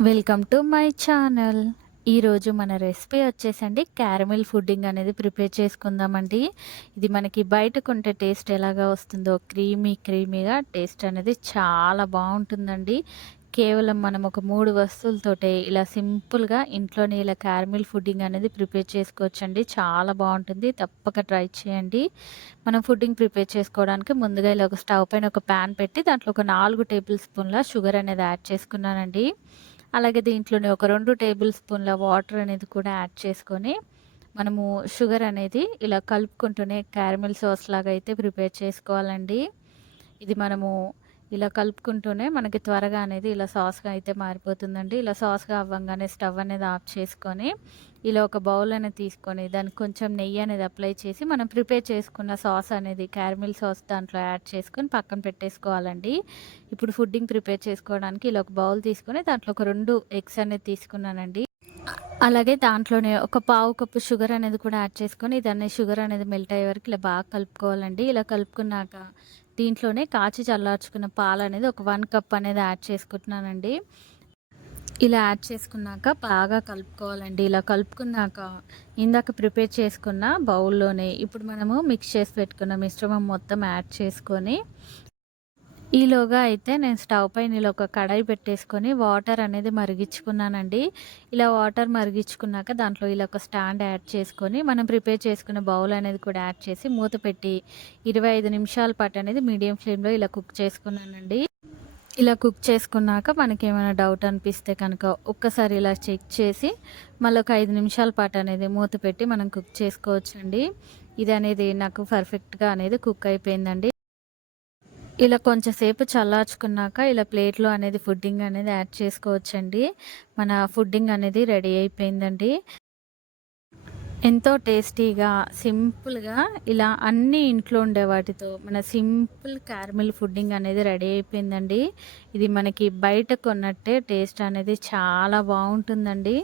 Welcome to my channel. ఈరోజు మన recipe వచ్చేసండి క్యారమిల్ ఫుడ్డింగ్ అనేది ప్రిపేర్ చేసుకుందామండి. ఇది మనకి బయట కొంటే టేస్ట్ ఎలాగా వస్తుందో క్రీమీగా టేస్ట్ అనేది చాలా బాగుంటుందండి. కేవలం మనం ఒక 3 వస్తువులతోటే ఇలా సింపుల్‌గా ఇంట్లోనే ఇలా క్యారమిల్ ఫుడ్డింగ్ అనేది ప్రిపేర్ చేసుకోవచ్చండి. చాలా బాగుంటుంది. తప్పక ట్రై చేయండి. మనం ఫుడ్డింగ్ ప్రిపేర్ చేసుకోవడానికి ముందుగా ఇలా ఒక స్టవ్ పైన ఒక పాన్ పెట్టి దాంట్లో ఒక 4 టేబుల్ స్పూన్ల షుగర్ అనేది యాడ్ చేసుకున్నానండి. అలాగే దీంట్లోనే ఒక 2 టేబుల్ స్పూన్ల వాటర్ అనేది కూడా యాడ్ చేసుకొని, మనము షుగర్ అనేది ఇలా కలుపుకుంటూనే క్యారమెల్ సాస్ లాగా అయితే ప్రిపేర్ చేసుకోవాలండి. ఇది మనము ఇలా కలుపుకుంటూనే మనకి త్వరగా అనేది ఇలా సాస్‌గా అయితే మారిపోతుందండి. ఇలా సాస్‌గా అవ్వంగానే స్టవ్ అనేది ఆఫ్ చేసుకొని, ఇలా ఒక బౌల్ అనేది తీసుకొని దానికి కొంచెం నెయ్యి అనేది అప్లై చేసి మనం ప్రిపేర్ చేసుకున్న సాస్ అనేది క్యారమెల్ సాస్ దాంట్లో యాడ్ చేసుకొని పక్కన పెట్టేసుకోవాలండి. ఇప్పుడు ఫుడ్డింగ్ ప్రిపేర్ చేసుకోవడానికి ఇలా ఒక బౌల్ తీసుకొని దాంట్లో ఒక 2 ఎగ్స్ అనేది తీసుకున్నానండి. అలాగే దాంట్లోనే ఒక పావు కప్పు షుగర్ అనేది కూడా యాడ్ చేసుకొని దాన్ని షుగర్ అనేది మెల్ట్ అయ్యే వరకు ఇలా బాగా కలుపుకోవాలండి. ఇలా కలుపుకున్నాక దీంట్లోనే కాచి చల్లార్చుకున్న పాలనేది ఒక 1 కప్ అనేది యాడ్ చేసుకుంటున్నానండి. ఇలా యాడ్ చేసుకున్నాక బాగా కలుపుకోవాలండి. ఇలా కలుపుకున్నాక ఇందాక ప్రిపేర్ చేసుకున్న బౌల్లోనే ఇప్పుడు మనము మిక్స్ చేసి పెట్టుకున్న మిశ్రమం మొత్తం యాడ్ చేసుకొని, ఈలోగా అయితే నేను స్టవ్ పైన ఇలా ఒక కడాయి పెట్టేసుకొని వాటర్ అనేది మరిగించుకున్నానండి. ఇలా వాటర్ మరిగించుకున్నాక దాంట్లో ఇలా ఒక స్టాండ్ యాడ్ చేసుకొని మనం ప్రిపేర్ చేసుకున్న బౌల్ అనేది కూడా యాడ్ చేసి మూత పెట్టి 25 నిమిషాల పాటు అనేది మీడియం ఫ్లేమ్‌లో ఇలా కుక్ చేసుకున్నానండి. ఇలా కుక్ చేసుకున్నాక మనకేమైనా డౌట్ అనిపిస్తే కనుక ఒక్కసారి ఇలా చెక్ చేసి మళ్ళీ ఒక 5 నిమిషాల పాటు అనేది మూత పెట్టి మనం కుక్ చేసుకోవచ్చండి. ఇది అనేది నాకు పర్ఫెక్ట్‌గా అనేది కుక్ అయిపోయిందండి. ఇలా కొంచెం సేపు చల్లార్చుకున్నాక ఇలా ప్లేట్‌లో అనేది ఫుడ్డింగ్ అనేది యాడ్ చేసుకోవచ్చండి. మన ఫుడ్డింగ్ అనేది రెడీ అయిపోయిందండి. ఎంతో టేస్టీగా, సింపుల్‌గా ఇలా అన్నీ ఇంట్లో ఉండే వాటితో మన సింపుల్ క్యారమెల్ ఫుడ్డింగ్ అనేది రెడీ అయిపోయిందండి. ఇది మనకి బయట కొన్నట్టే టేస్ట్ అనేది చాలా బాగుంటుందండి.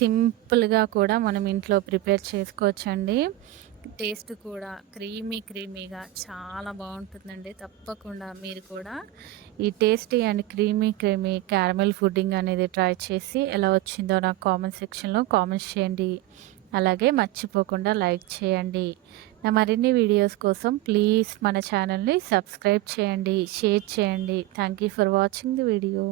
సింపుల్‌గా కూడా మనం ఇంట్లో ప్రిపేర్ చేసుకోవచ్చండి. టేస్ట్ కూడా క్రీమీగా చాలా బాగుంటుందండి. తప్పకుండా మీరు కూడా ఈ tasty and creamy caramel pudding అనేది ట్రై చేసి ఎలా వచ్చిందో నాకు కామెంట్ సెక్షన్‌లో కామెంట్స్ చేయండి. అలాగే మర్చిపోకుండా లైక్ చేయండి. నా మరిన్ని వీడియోస్ కోసం ప్లీజ్ మన ఛానల్ని సబ్స్క్రైబ్ చేయండి, షేర్ చేయండి. Thank you for watching the video.